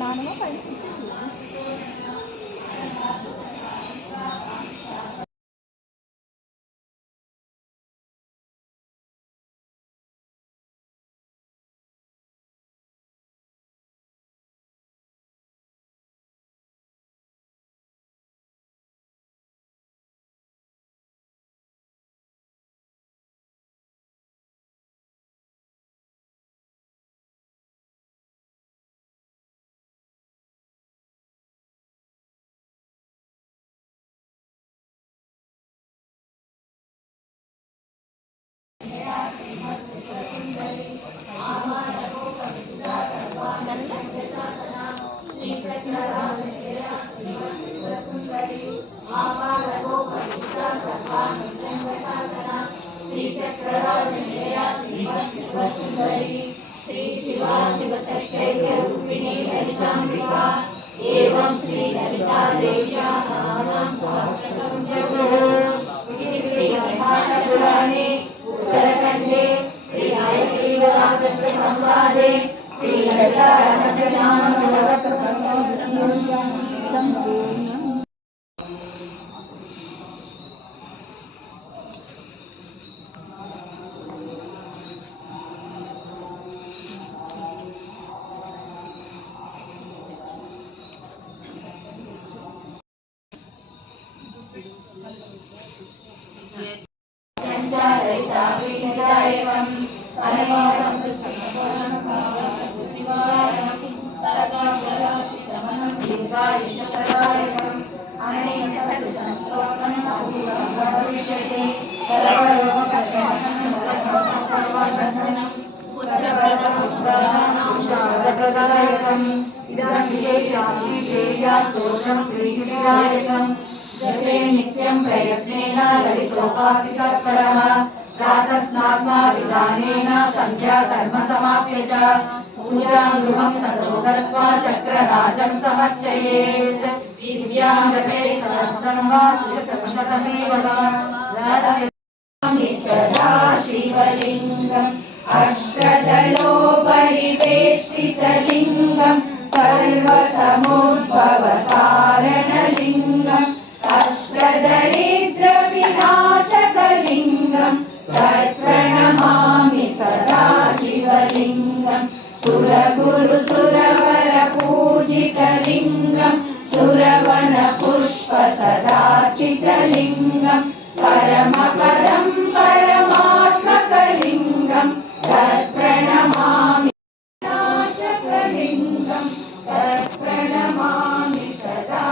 నానమ్మ పైన श्री शिवा शिवचक्ररूपिणी ललितांबिका एवं श्री ललिता देव्या नाम सहस्रकं पुराणे उत्तरखंडे श्री हयग्रीवराजस्य संवादे श्री ललिता रहस्यनाम संपूर्ण जपे नित्यं प्रयत्नेन ललितोपासितत्परः प्रातस्नात्मा विधानेन संध्या कर्म समाप्य च पूजां गृहं ततो गत्वा चक्रराजं समर्चयेत् विद्यां जपे सहस्रं वा शतमेव वा सदा शिवलिङ्गम् अष्टदलोपरिवेष्टितलिङ्गं सर्वसमुद्भवकारणलिङ्गम् अष्टदरिद्रविनाशकलिङ्गं तत्प्रणमामि सदा शिवलिङ्गं सुरगुरुसुरवरपूजितलिङ्गं सुरवनपुष्पसदार्चितलिङ्गं परमपदं परमात्मकलिङ्गं तत्प्रणमामि नाशकलिङ्गं तत्प्रणमामि सदा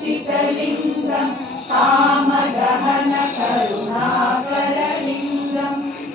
शिवलिङ्गं कामदहन करुणाकरलिङ्गं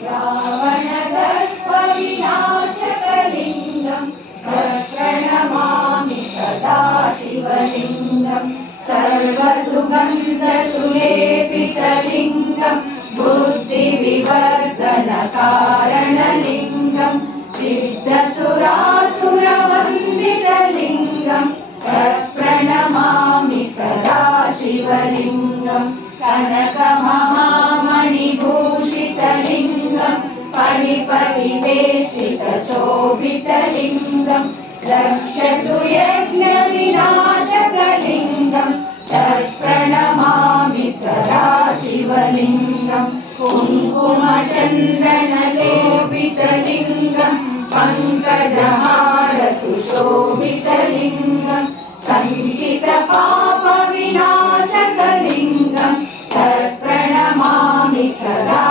रावणदर्पविनाशकलिङ्गं तत्प्रणमामि सदा शिवलिङ्गं सर्वसुगन्धसुलेपितलिङ्गं बुद्धिविवर्धनकारणलिङ्गं सिद्धसुरासुरवन्दितलिङ्गं तत्प्रणमामि सदा शिवलिङ्गं कनकमहामणिभूषितलिङ्गं फणिपरिवेष्टितशोभितलिङ्गं रक्षसुयज्ञविनाशकलिङ्गं तत्प्रणमामि सदा शिवलिङ्गं कुङ्कुमचन्दनलेपितलिङ्गं पङ्कजहारसुशोभितलिङ्गं सञ्चितपापविनाशकलिङ्गं तत्प्रणमामि सदा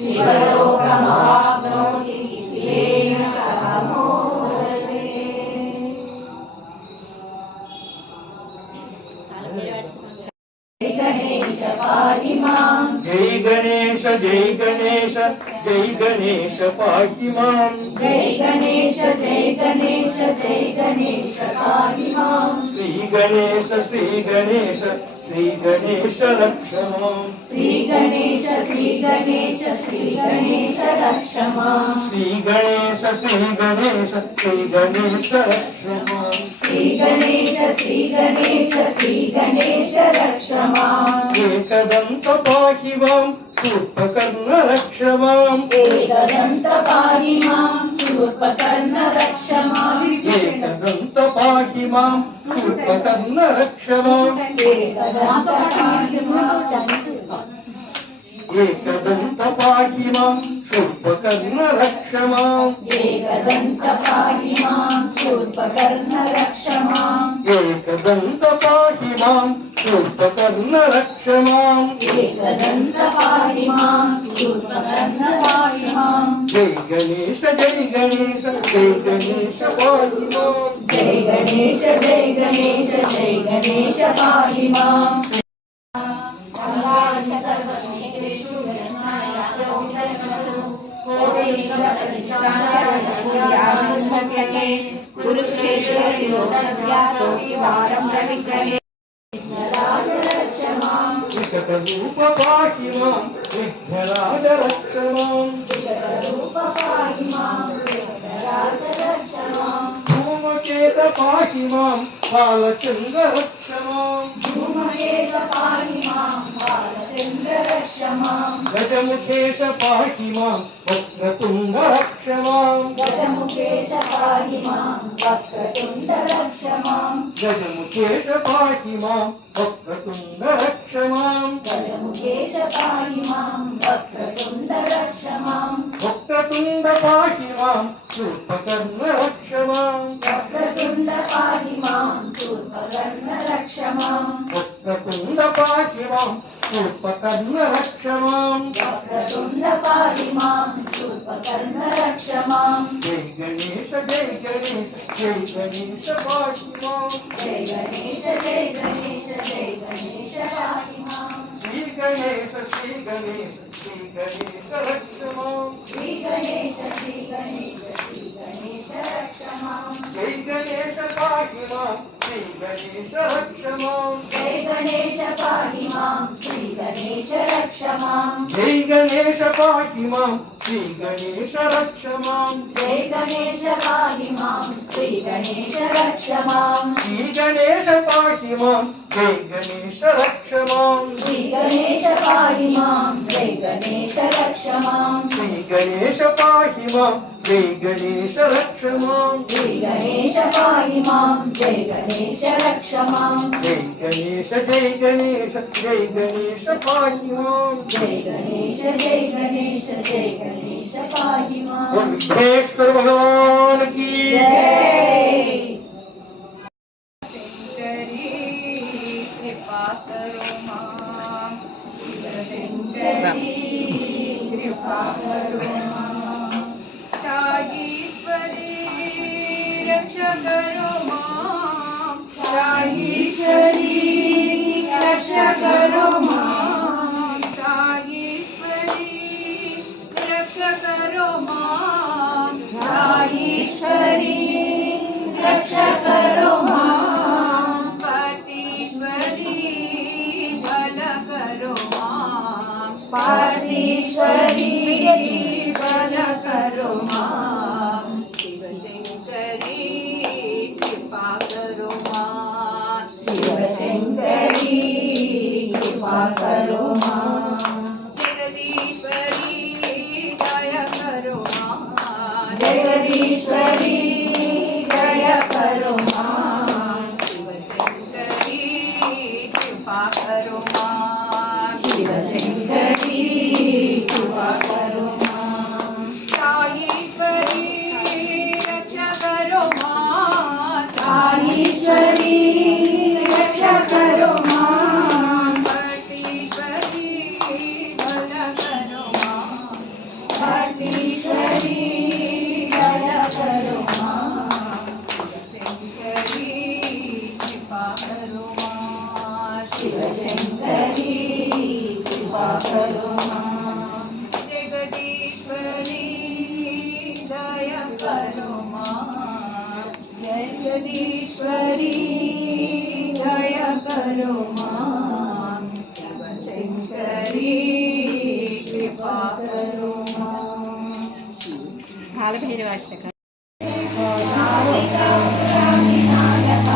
शिवलोकमाप्नोति शिवेन सह मोदते। जय गणेश पाहि मां जय गणेश जय गणेश जय गणेश पाहि मां जय गणेश जय गणेश जय गणेश पाहि मां श्री गणेश श्री गणेश श्री गणेश रक्ष मां श्री गणेश श्री गणेश श्री गणेश रक्ष मां श्री गणेश श्री गणेश श्री गणेश रक्ष मां श्री श्री गणेश श्री गणेश श्री गणेश रक्ष माम् एकदन्त पाहि मां शूर्पकर्ण रक्ष माम् एकदन्त पाहि मां शूर्पकर्ण रक्ष माम् एकदन्त पाहि मां शूर्पकर्ण रक्ष माम् एकदन्त पाहि मां एकदन्त पाहि मां शूर्पकर्ण रक्ष माम् एकदन्त पाहि मां शूर्पकर्ण रक्ष माम् एकदन्त पाहि मां शूर्पकर्ण रक्ष माम् एकदन्त पाहि मां शूर्पकर्ण पाहि माम् जय गणेश पाहि माम् जय गणेश पाहि माम् विकटरूप पाहि मां विघ्नराज रक्ष माम् धूमकेत पाहि मां बालचन्द्र रक्ष माम् गजमुखेश पाहि मां वक्रतुण्ड रक्ष माम् गजमुखेश पाहि मां वक्रतुण्ड रक्ष माम् गजमुखेश पाहि मां वक्रतुण्ड रक्ष माम् गजमुखेश पाहि मां वक्रतुण्ड रक्ष माम् वक्रतुण्ड पाहि मां शूर्पकर्ण रक्ष माम् वक्रतुण्ड पाहि मां शूर्पकर्ण रक्ष माम् वक्रतुण्ड पाहि मां शूर्पकर्ण रक्ष माम् वक्रतुण्ड पाहि मां शूर्पकर्ण रक्ष माम् जय गणेश पाहि माम् जय गणेश पाहि माम् श्री गणेश रक्ष माम् श्री गणेश रक्ष माम् जय गणेश पाहि मां श्री गणेश रक्ष माम् जय गणेश पाहि मां श्री गणेश रक्ष माम् जय गणेश पाहि मां श्री गणेश रक्ष माम् जय गणेश पाहि मां श्री गणेश रक्ष माम् श्री गणेश पाहि मां जय गणेश रक्ष माम् श्री गणेश पाहि मां जय गणेश रक्ष माम् श्री गणेश पाहि मां जय गणेश रक्ष माम् श्री गणेश पाहि मां जय गणेश रक्ष माम् जय गणेश पाहि मां जय गणेश पाहि मां विघ्नेश्वर भगवान की जय। कृपा करो मां शंकरी कृपा करो मां शाहीश्वरी रक्षा करो मां शाहीश्वरी रक्षा करो मां शाहीश्वरी रक्षा करो मां शाहीश्वरी रक्षा करो मां पतीश्वरी भल करो मां पार्थेश्वरी बल करो मां शिवशंकरी कृपा करो मां शिवशंकरी कृपा करो मां जगदीश्वरी दया करो मां जगदीश्वरी दया करो मां शिवशंकरी कृपा करो मां शिवशंकरी कृपा करो मां साईश्वरी रक्षा करो मां साईश्वरी रक्षा करो मां भट्टीश्वरी भला करो मां भट्टीश्वरी दया करो मां शिवशंकरी कृपा करो मां शिवशंकरी कृपा करो मां जगदीश्वरी दया करो मां जगदीश्वरी दया करो मां शिवशंकरी कृपा करो मां कालिका पुराणि नायका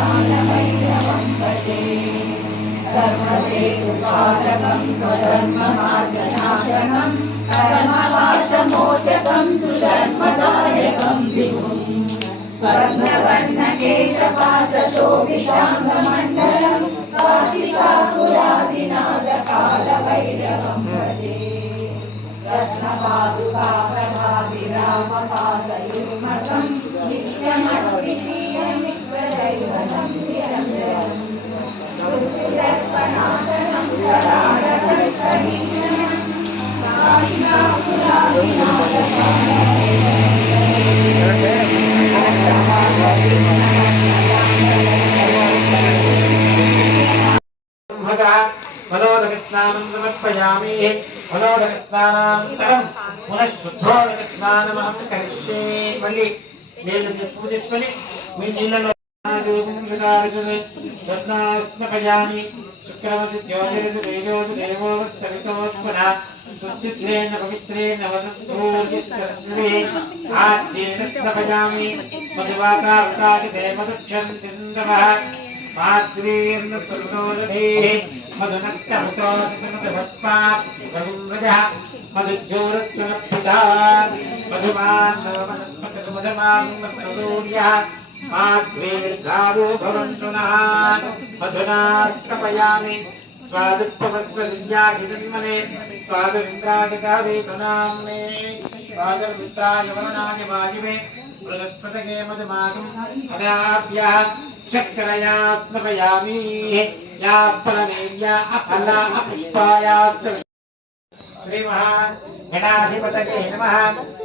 धर्मसेतुपालकं स्वधर्ममार्गनाशनं धर्मपाशमोचकं सुधर्मदायकं विभुं स्वर्णवर्णकेशपाशशोभिताङ्गमण्डलं काशिकापुरादिनाथकालभैरवं भजे रत्नपादुकाप्रभाविरामपादयुग्मकं नित्यमद्वितीयमित्रदैवतं निरञ्जनम् तुलसीदर्पणासनं कराडकर्कणीयं मनोदकस्नानं समर्पयामि मनोदकस्नानानन्तरं पुनः शुद्धोदकस्नानमहं करिष्ये मल्ली నేను పూజించుకొని మీ నీళ్ళలో रत्नास्मकयामि शुक्रवति ज्योतिरसु तेजोसु देवोत्सवितोत्पुनः सुचित्रेण पवित्रेण वसुसूर्यस्वे आज्येन स्नपयामि मधुवाकावकाशते मधुक्षन्तिन्दवः माद्रीर्न सुरतोदधीः मधुनक्तमुतोऽस्मृतभस्मात् गरुम्रजः मधुज्योरत्वनप्सिता मधुमान्नवनस्पतिसुमधमान्नसूर्यः माद्वीर्घावो भवन्तु नः मधुना स्नपयामि स्वादुत्तमस्वविद्याहिजन्मने स्वादविन्द्राजकावेतुनाम्ने स्वादविन्द्राय वरुणाय वायुवे बृहस्पतये मधुमागम् अदाभ्यः शर्करया स्नपयामि या फलमेव्या अफला अपुष्पायाश्च श्रीमहागणाधिपतये नमः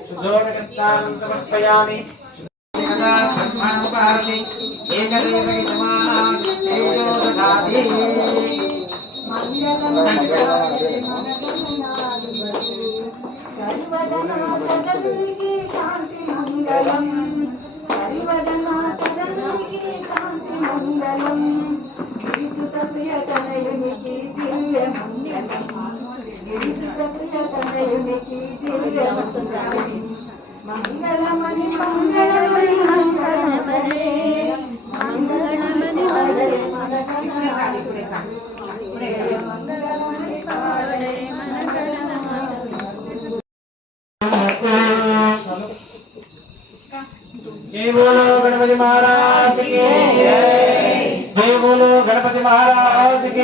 शुद्धोदकस्नानं समर्पयामि ब्रह्मानुपारति एकदेव समानादि तेजोदधाति मंगलमणि मंगलमणि मंगलमणे मंगलमणि हरे मंगलमणि जय बोलो गणपति महाराज की जय बोलो गणपति महाराज की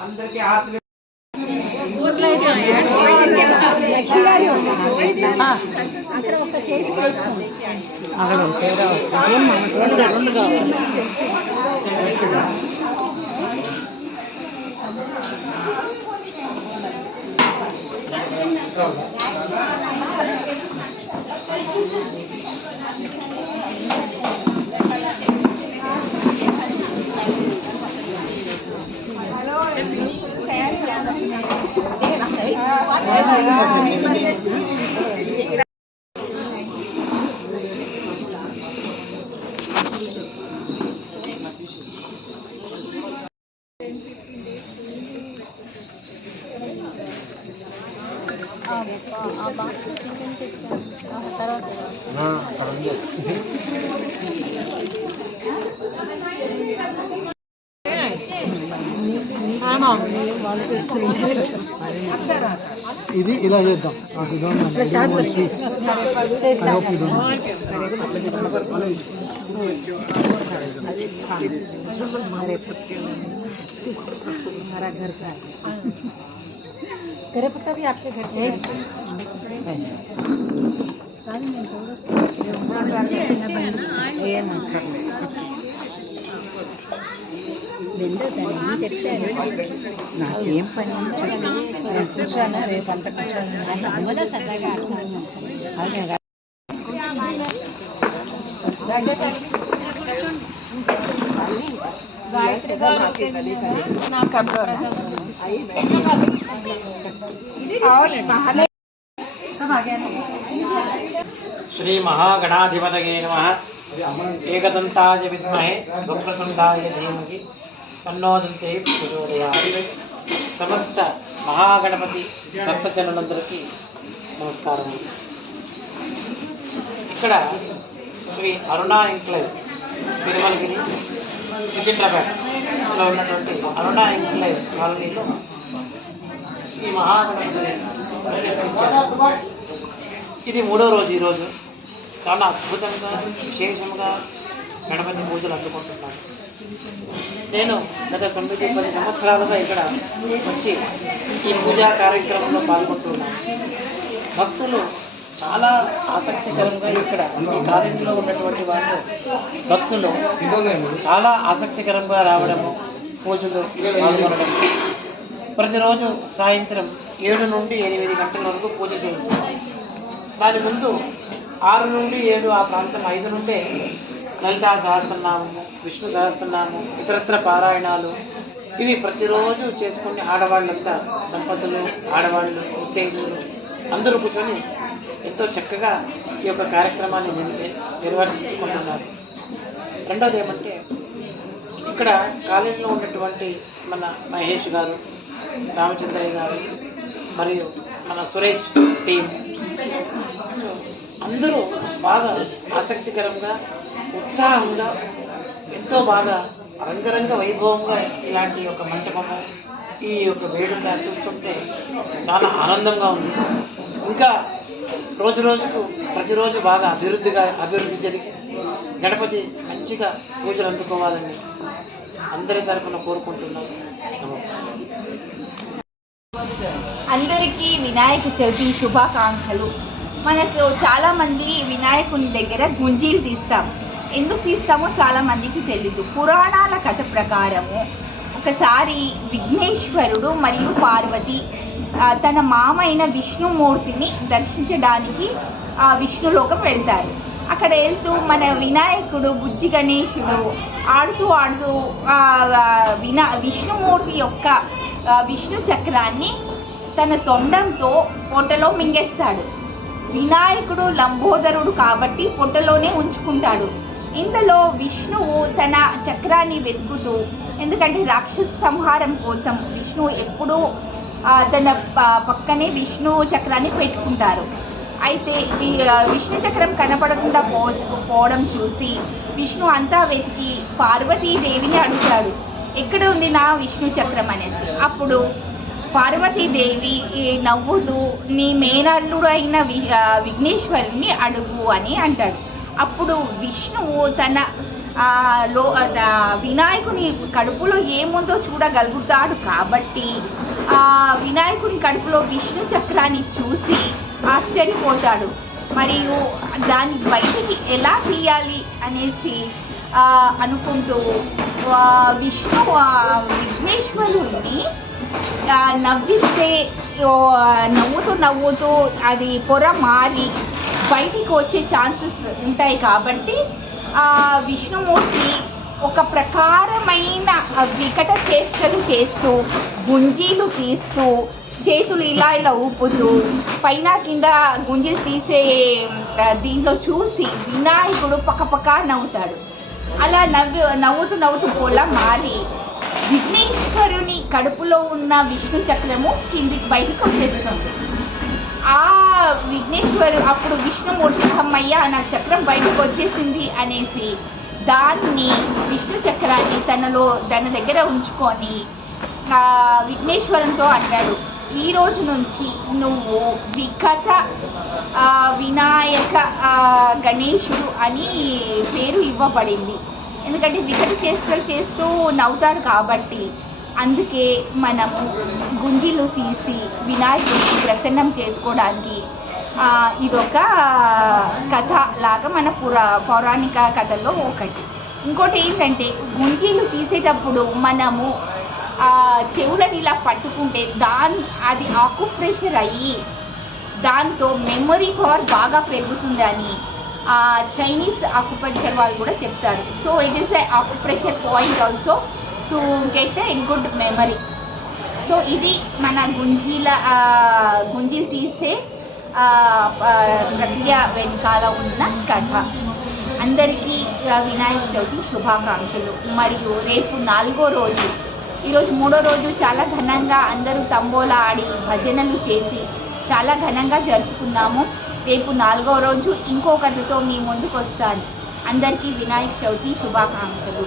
अंदर के हाथ में ఇది ఇలా చేద్దాం हमारा घर का तेरे पता भी आपके घर के నాకేం పని కూర్చోనా రేపు అంత కూర్చోనా సరదాగా श्री महागणाधिपतये नमः एकदन्ताय विद्महे वक्रतुण्डाय धीमहि तन्नो दन्ते प्रचोदयात् समस्त महागणपति భక్తజనులందరికీ నమస్కారం. ఇక్కడ శ్రీ అరుణా ఎంక్లేవ్ తిరుమలగిరి సికింద్రాబాద్లో ఉన్నటువంటి అరుణ ఎంక్లేవ్ కాలనీలో ఈ మహాగణపతిని ప్రతిష్ఠించారు. ఇది 3వ రోజు. ఈరోజు చాలా అద్భుతంగా విశేషంగా గణపతి పూజలు అందుకుంటున్నాను. నేను గత 9-10 సంవత్సరాలుగా ఇక్కడ వచ్చి ఈ పూజా కార్యక్రమంలో పాల్గొంటున్నాను. భక్తులు చాలా ఆసక్తికరంగా ఇక్కడ ఈ కాలనీలో ఉన్నటువంటి వాళ్ళు భక్తులు చాలా ఆసక్తికరంగా రావడము, పూజలు పాల్గొనడం. ప్రతిరోజు సాయంత్రం 7 నుండి 8 గంటల వరకు పూజ చేయించారు. దాని ముందు 6 నుండి 7 ఆ ప్రాంతం 5 నుండే లలితా సహస్రనామము, విష్ణు సహస్రనామము, ఇతరత్ర పారాయణాలు ఇవి ప్రతిరోజు చేసుకుని ఆడవాళ్ళంతా దంపతులు, ఆడవాళ్ళు, ఉత్తేజులు అందరూ కూర్చొని ఎంతో చక్కగా ఈ యొక్క కార్యక్రమాన్ని నిర్వర్తించుకుంటున్నారు. రెండోది ఏమంటే ఇక్కడ కాలేజీలో ఉన్నటువంటి మన మహేష్ గారు, రామచంద్రయ్య గారు మరియు మన సురేష్ టీం అందరూ బాగా ఆసక్తికరంగా ఉత్సాహంగా ఎంతో బాగా రంగరంగ వైభవంగా ఇలాంటి యొక్క మంటపము ఈ యొక్క వేడుక చూస్తుంటే చాలా ఆనందంగా ఉంది. ఇంకా రోజు రోజుకు ప్రతిరోజు బాగా అభివృద్ధి జరిగి గణపతి మంచిగా పూజలు అందుకోవాలని అందరి తరఫున కోరుకుంటున్నాను. నమస్కారం. అందరికీ వినాయక చవితి శుభాకాంక్షలు. మనకు చాలామంది వినాయకుని దగ్గర గుంజీలు తీస్తాం. ఎందుకు తీస్తామో చాలామందికి తెలీదు. పురాణాల కథ ప్రకారము ఒకసారి విఘ్నేశ్వరుడు మరియు పార్వతి తన మామైన విష్ణుమూర్తిని దర్శించడానికి విష్ణులోకం వెళ్తారు. అక్కడ వెళ్తూ మన వినాయకుడు బుజ్జి గణేశుడు ఆడుతూ విష్ణుమూర్తి యొక్క విష్ణు చక్రాన్ని తన తొండంతో పొట్టలో మింగేస్తాడు. వినాయకుడు లంబోదరుడు కాబట్టి పొట్టలోనే ఉంచుకుంటాడు. ఇంతలో విష్ణువు తన చక్రాన్ని వెతుకుతూ, ఎందుకంటే రాక్షస సంహారం కోసం విష్ణువు ఎప్పుడూ తన పక్కనే విష్ణు చక్రాన్ని పెట్టుకుంటారు. అయితే ఈ విష్ణు చక్రం కనపడకుండా పోవడం చూసి విష్ణు అంతా వెతికి పార్వతీదేవిని అడుగుతాడు, ఎక్కడ ఉంది నా విష్ణు చక్రం అనేసి. అప్పుడు పార్వతీదేవి నవ్వుతూ నీ మేనల్లుడు అయిన విఘ్నేశ్వరుని అడుగు అని అంటాడు. అప్పుడు విష్ణువు తన వినాయకుని కడుపులో ఏముందో చూడగలుగుతాడు కాబట్టి వినాయకుని కడుపులో విష్ణు చక్రాన్ని చూసి ఆశ్చర్యపోతాడు. మరియు దాన్ని బయటికి ఎలా తీయాలి అనేసి అనుకుంటూ విఘ్నేశ్వరుణ్ణి నవ్విస్తే నవ్వుతూ అది పొర మారి బయటికి వచ్చే ఛాన్సెస్ ఉంటాయి. కాబట్టి విష్ణుమూర్తి ఒక ప్రకారమైన వికట చేష్టలు చేస్తూ గుంజీలు తీస్తూ చేతులు ఇలా ఊపుతూ పైన కింద గుంజీలు తీసే దీంట్లో చూసి వినాయకుడు పక్కపక్క నవ్వుతాడు. అలా నవ్వుతూ పోలా మారి విఘ్నేశ్వరుని కడుపులో ఉన్న విష్ణు చక్రము కిందికి బయటకు వచ్చేస్తుంది. ఆ అప్పుడు విష్ణుమూర్తి అమ్మయ్య నా చక్రం బయటకు వచ్చేసింది అనేసి దాన్ని విష్ణు చక్రాన్ని తన దగ్గర ఉంచుకొని విఘ్నేశ్వరంతో అంటాడు, ఈ రోజు నుంచి నువ్వు వికట వినాయక గణేశుడు అని పేరు ఇవ్వబడింది. ఎందుకంటే వికట చేష్టలు చేస్తూ నవ్వుతాడు కాబట్టి. అందుకే మనము గుంజీలు తీసి వినాయకుడిని ప్రసన్నం చేసుకోవడానికి ఇదొక కథ లాగా మన పౌరాణిక కథల్లో ఒకటి. ఇంకోటి ఏంటంటే గుంజీలు తీసేటప్పుడు మనము చెవులను ఇలా పట్టుకుంటే అది ఆకుప్రెషర్ అయ్యి దాంతో మెమొరీ పవర్ బాగా పెరుగుతుందని చైనీస్ ఆకుప్రెషర్ వాళ్ళు కూడా చెప్తారు. So it is a acupressure point also to get a good memory. So ఇది మన గుంజీలు తీసే ప్రక్రియ వెనకాల ఉన్న కథ. అందరికీ వినాయక చవితి శుభాకాంక్షలు. మరియు రేపు 4వ రోజు, ఈరోజు 3వ రోజు చాలా ఘనంగా అందరూ తంబోలా ఆడి భజనలు చేసి చాలా ఘనంగా జరుపుకున్నాము. రేపు 4వ రోజు ఇంకో కథతో మీ ముందుకు వస్తాను. అందరికీ వినాయక చవితి శుభాకాంక్షలు.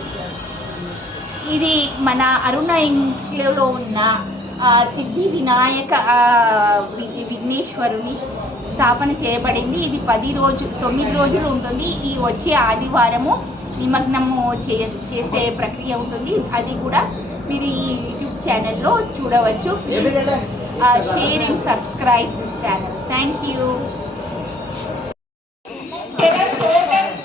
ఇది మన అరుణ ఇంట్లో ఉన్న సిద్ధి వినాయక విఘ్నేశ్వరుని స్థాపన చేయబడింది. ఇది 9 రోజులు ఉంటుంది. ఈ వచ్చే ఆదివారము నిమగ్నము చేసే ప్రక్రియ ఉంటుంది. అది కూడా మీరు ఈ యూట్యూబ్ ఛానల్లో చూడవచ్చు. Share and subscribe this channel. Thank you.